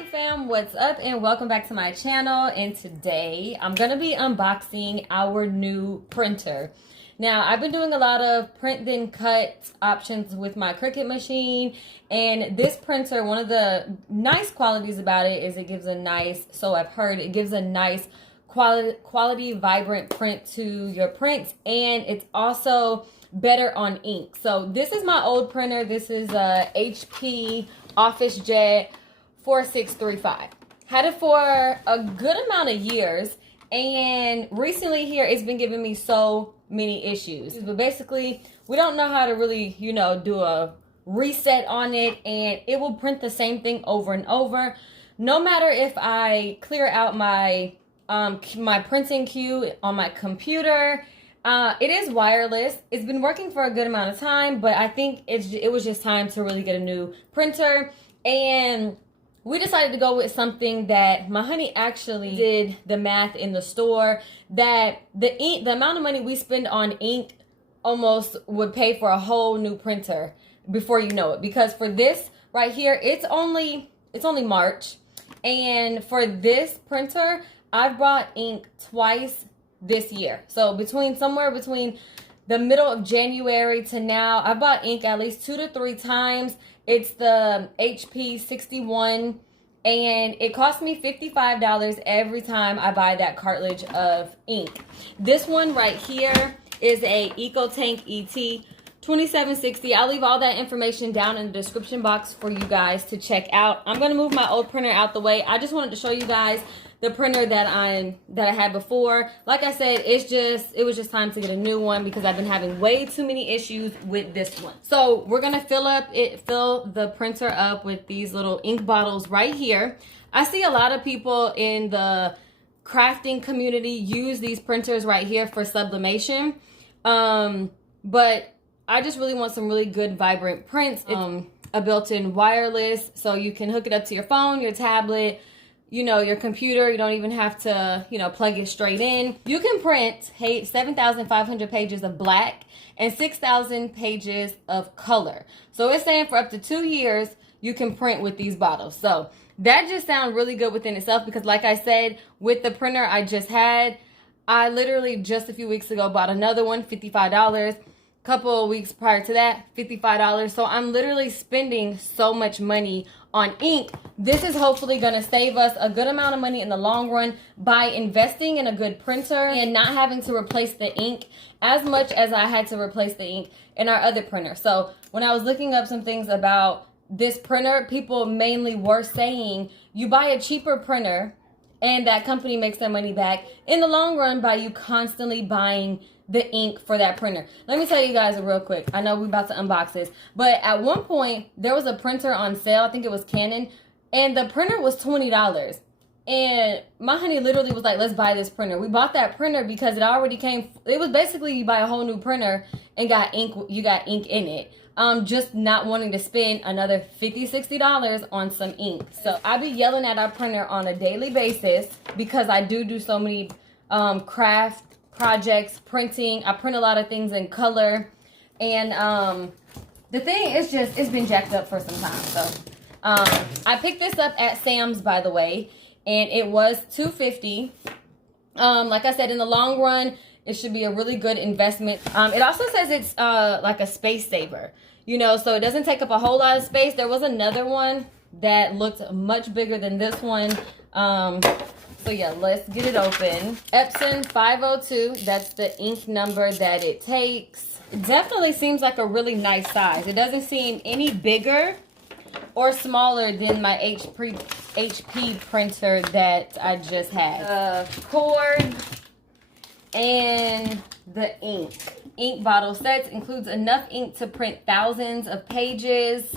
YouTube fam, what's up, and welcome back to my channel. And today I'm gonna be unboxing our new printer. Now, I've been doing a lot of print then cut options with my Cricut machine, and this printer, one of the nice qualities about it is it gives a nice, so I've heard, it gives a nice quality vibrant print to your prints, and it's also better on ink. So this is my old printer. This is a HP OfficeJet 4635. Had it for a good amount of years, and recently here it's been giving me so many issues. But basically, we don't know how to really, do a reset on it, and it will print the same thing over and over. No matter if I clear out my my printing queue on my computer. It is wireless. It's been working for a good amount of time, but I think it was just time to really get a new printer. And we decided to go with something that my honey actually did the math in the store, that the amount of money we spend on ink almost would pay for a whole new printer before you know it. Because for this right here, it's only March, and for this printer, I've bought ink twice this year. So somewhere between the middle of January to now, I bought ink at least 2 to 3 times. It's the HP 61, and it cost me $55 every time I buy that cartridge of ink. This one right here is a EcoTank ET-2760. I'll leave all that information down in the description box for you guys to check out. I'm going to move my old printer out the way. I just wanted to show you guys the printer that I had before. Like I said, it was just time to get a new one because I've been having way too many issues with this one. So we're gonna fill the printer up with these little ink bottles right here. I see a lot of people in the crafting community use these printers right here for sublimation, but I just really want some really good vibrant prints. It's a built-in wireless, so you can hook it up to your phone, your tablet, your computer. You don't even have to, plug it straight in. You can print 7,500 pages of black and 6,000 pages of color. So it's saying for up to 2 years, you can print with these bottles. So that just sounds really good within itself, because like I said, with the printer I just had, I literally just a few weeks ago bought another one, $55. Couple of weeks prior to that, $55. So I'm literally spending so much money on ink. This is hopefully going to save us a good amount of money in the long run by investing in a good printer and not having to replace the ink as much as I had to replace the ink in our other printer. So when I was looking up some things about this printer, people mainly were saying you buy a cheaper printer and that company makes their money back in the long run by you constantly buying the ink for that printer. Let me tell you guys real quick. I know we're about to unbox this, but at one point there was a printer on sale. I think it was Canon, and the printer was $20. And my honey literally was like, let's buy this printer. We bought that printer because it already came. It was basically you buy a whole new printer and got ink. You got ink in it. Just not wanting to spend another $50, $60 on some ink. So I be yelling at our printer on a daily basis because I do so many craft projects, printing. I print a lot of things in color, and the thing is just, it's been jacked up for some time. So I picked this up at Sam's, by the way, and it was $250. Like I said, in the long run, it should be a really good investment. It also says it's like a space saver, so it doesn't take up a whole lot of space. There was another one that looked much bigger than this one. So yeah, let's get it open. Epson 502, that's the ink number that it takes. It definitely seems like a really nice size. It doesn't seem any bigger or smaller than my HP printer that I just had. The cord and the ink. Ink bottle sets includes enough ink to print thousands of pages.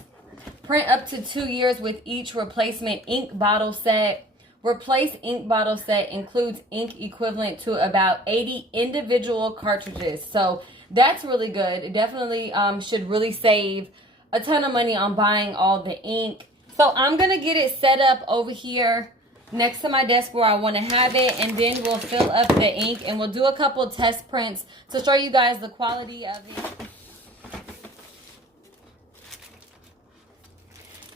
Print up to 2 years with each replacement ink bottle set. Replace ink bottle set includes ink equivalent to about 80 individual cartridges. So that's really good. It definitely should really save a ton of money on buying all the ink. So I'm going to get it set up over here next to my desk where I want to have it, and then we'll fill up the ink and we'll do a couple test prints to show you guys the quality of it.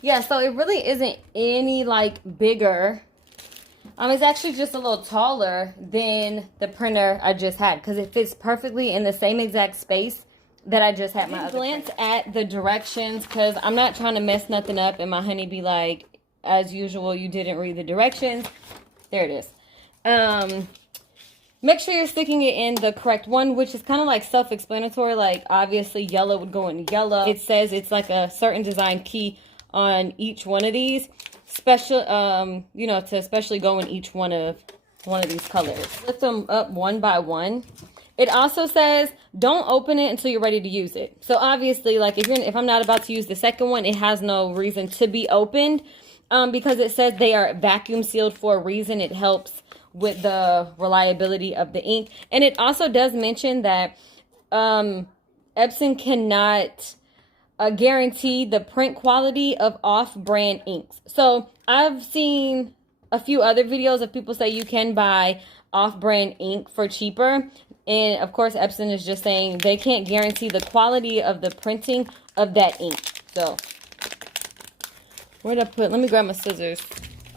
Yeah, so it really isn't any like bigger. It's actually just a little taller than the printer I just had because it fits perfectly in the same exact space that I just had my other glance at the directions because I'm not trying to mess nothing up and my honey be like, as usual, you didn't read the directions. There it is. Make sure you're sticking it in the correct one, which is kind of like self-explanatory. Like, obviously, yellow would go in yellow. It says it's like a certain design key on each one of these. Special, you know, to especially go in each one of these colors. Lift them up one by one. It also says don't open it until you're ready to use it. So obviously, like if I'm not about to use the second one, it has no reason to be opened because it says they are vacuum sealed for a reason. It helps with the reliability of the ink, and it also does mention that Epson cannot guarantee the print quality of off-brand inks. So I've seen a few other videos of people say you can buy off-brand ink for cheaper. And of course, Epson is just saying they can't guarantee the quality of the printing of that ink. So where'd I put? Let me grab my scissors.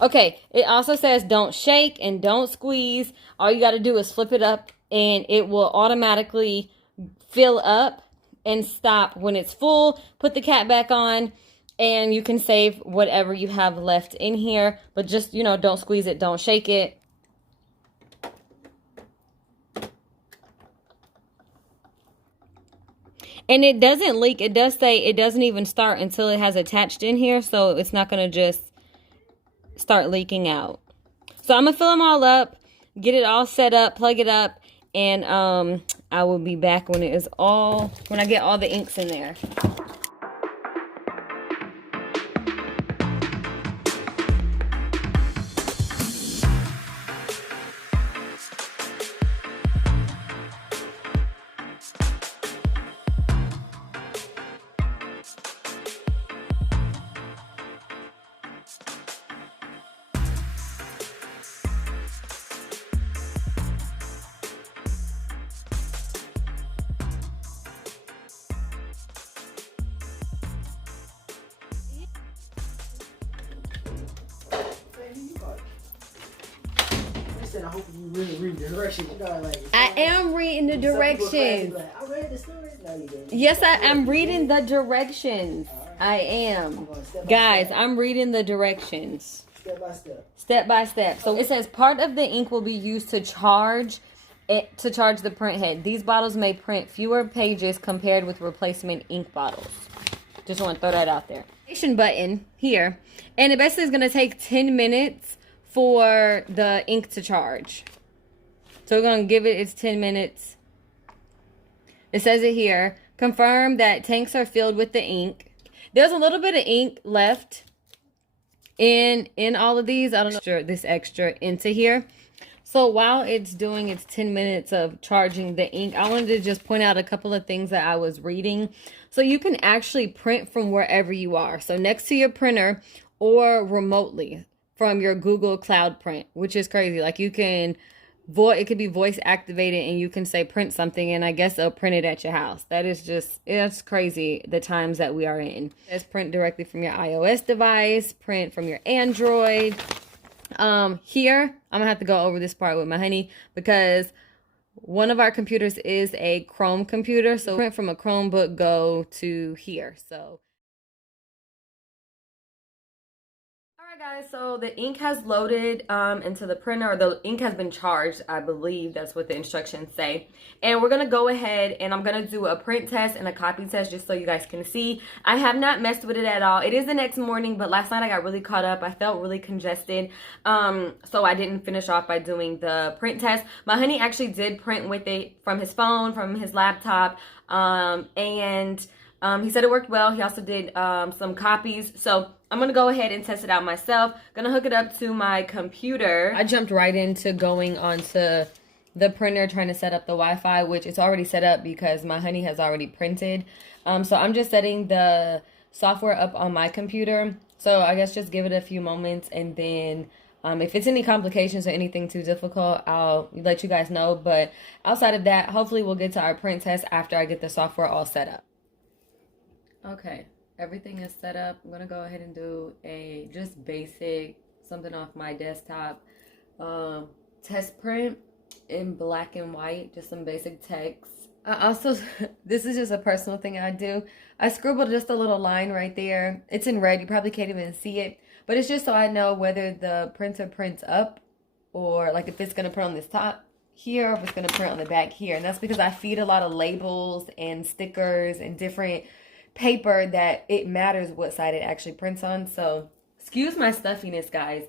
Okay, it also says don't shake and don't squeeze. All you got to do is flip it up and it will automatically fill up and stop when it's full. Put the cap back on and you can save whatever you have left in here. But just, you know, don't squeeze it, don't shake it. And it doesn't leak. It does say it doesn't even start until it has attached in here. So it's not going to just start leaking out. So I'm going to fill them all up, get it all set up, plug it up, and I will be back when I get all the inks in there. I hope you really read the directions. I am reading the directions. I read the story. No, you didn't. Yes, I am reading the directions. I am. Guys, I'm reading the directions. Step by step. Step by step. So it says part of the ink will be used to charge the print head. These bottles may print fewer pages compared with replacement ink bottles. Just want to throw that out there. Button here. And it basically is going to take 10 minutes for the ink to charge. So we're going to give it its 10 minutes. It says it here. Confirm that tanks are filled with the ink. There's a little bit of ink left in all of these. I don't know this extra into here. So while it's doing its 10 minutes of charging the ink, I wanted to just point out a couple of things that I was reading. So you can actually print from wherever you are. So next to your printer or remotely from your Google Cloud Print, which is crazy. Like you can it could be voice activated and you can say print something and I guess it'll print it at your house. That is just, it's crazy the times that we are in. It's print directly from your iOS device, print from your Android. Here, I'm gonna have to go over this part with my honey because one of our computers is a Chrome computer. So print from a Chromebook go to here. So guys, so the ink has loaded into the printer, or the ink has been charged. I believe that's what the instructions say. And we're gonna go ahead and I'm gonna do a print test and a copy test just so you guys can see. I have not messed with it at all. It is the next morning, but last night I got really caught up. I felt really congested, so I didn't finish off by doing the print test. My honey actually did print with it from his phone, from his laptop, and he said it worked well. He also did some copies. So I'm going to go ahead and test it out myself. Going to hook it up to my computer. I jumped right into going onto the printer, trying to set up the Wi-Fi, which is already set up because my honey has already printed. So I'm just setting the software up on my computer. So I guess just give it a few moments and then if it's any complications or anything too difficult, I'll let you guys know. But outside of that, hopefully we'll get to our print test after I get the software all set up. Okay, everything is set up. I'm gonna go ahead and do a just basic something off my desktop test print in black and white, just some basic text. I also, this is just a personal thing I do. I scribbled just a little line right there. It's in red, you probably can't even see it, but it's just so I know whether the printer prints up or like if it's gonna print on this top here or if it's gonna print on the back here. And that's because I feed a lot of labels and stickers and different paper that it matters what side it actually prints on. So excuse my stuffiness, guys.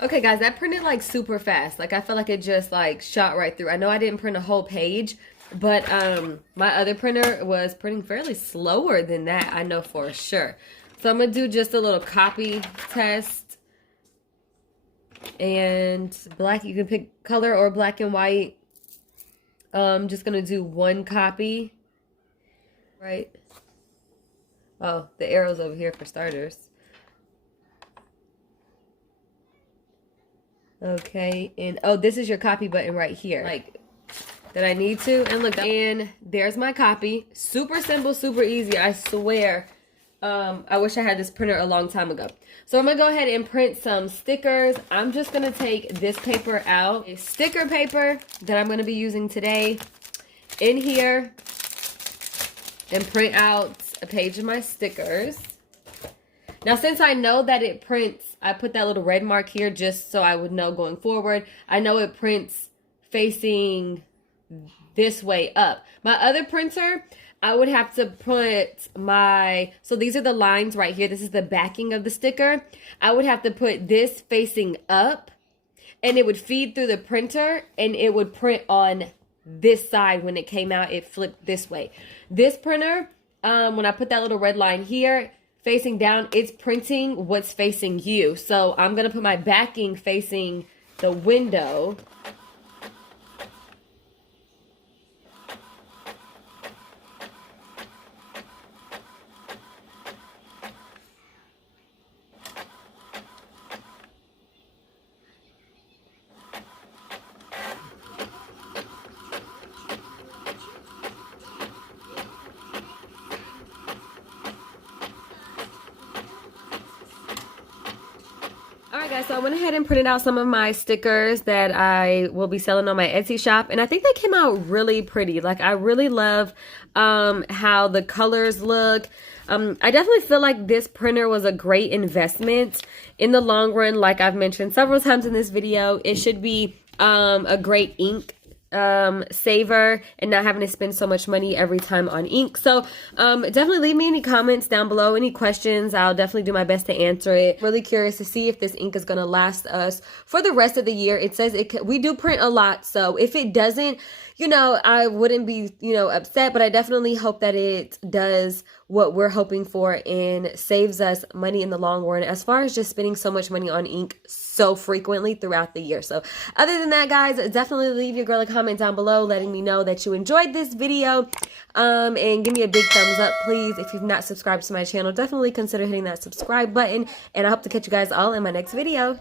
Okay guys, that printed like super fast. Like I felt like it just like shot right through. I know I didn't print a whole page, but my other printer was printing fairly slower than that, I know for sure. So I'm gonna do just a little copy test. And black, you can pick color or black and white. Just gonna do one copy. Right. Oh, the arrow's over here for starters. Okay, and oh, this is your copy button right here. Like, that I need to, and look, and there's my copy. Super simple, super easy, I swear. I wish I had this printer a long time ago. So I'm gonna go ahead and print some stickers. I'm just gonna take this paper out, a sticker paper that I'm gonna be using today, in here, and print out a page of my stickers. Now, since I know that it prints, I put that little red mark here just so I would know going forward. I know it prints facing this way up. My other printer, I would have to put my, so these are the lines right here. This is the backing of the sticker. I would have to put this facing up and it would feed through the printer and it would print on this side. When it came out, it flipped this way. This printer, when I put that little red line here, facing down, it's printing what's facing you. So I'm gonna put my backing facing the window. Alright guys, so I went ahead and printed out some of my stickers that I will be selling on my Etsy shop, and I think they came out really pretty. Like, I really love how the colors look. I definitely feel like this printer was a great investment in the long run. Like I've mentioned several times in this video, it should be a great ink saver and not having to spend so much money every time on ink. So definitely leave me any comments down below, any questions. I'll definitely do my best to answer it. Really curious to see if this ink is going to last us for the rest of the year. It says we do print a lot, so if it doesn't, you know, I wouldn't be, you know, upset, but I definitely hope that it does what we're hoping for and saves us money in the long run, as far as just spending so much money on ink so frequently throughout the year. So other than that, guys, definitely leave your girl a comment down below letting me know that you enjoyed this video, and give me a big thumbs up, please. If you've not subscribed to my channel, definitely consider hitting that subscribe button, and I hope to catch you guys all in my next video.